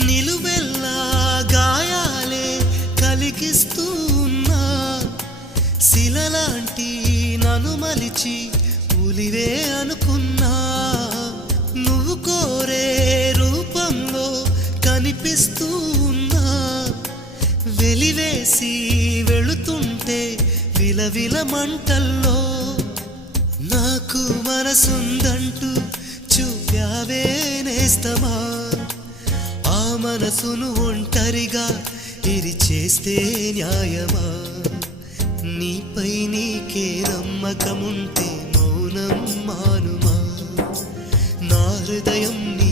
నిలువెల్లా గాయాలే కలిగిస్తూ ఉన్నా శిలలాంటి నన్ను మలిచి ఉలివే అనుకున్నా నువ్వు కోరే రూపంలో కనిపిస్తూ ఉన్నా వెలివేసి వెళుతుంటే విలవిల మంటల్లో నాకు మనసుందంటూ చూప్యావే నేస్తమా ఆ మనసును ఒంటరిగా ఇరిచేస్తే న్యాయమా నీపై నీకే నమ్మకముంటే మౌనం మానుమా నా హృదయం నీ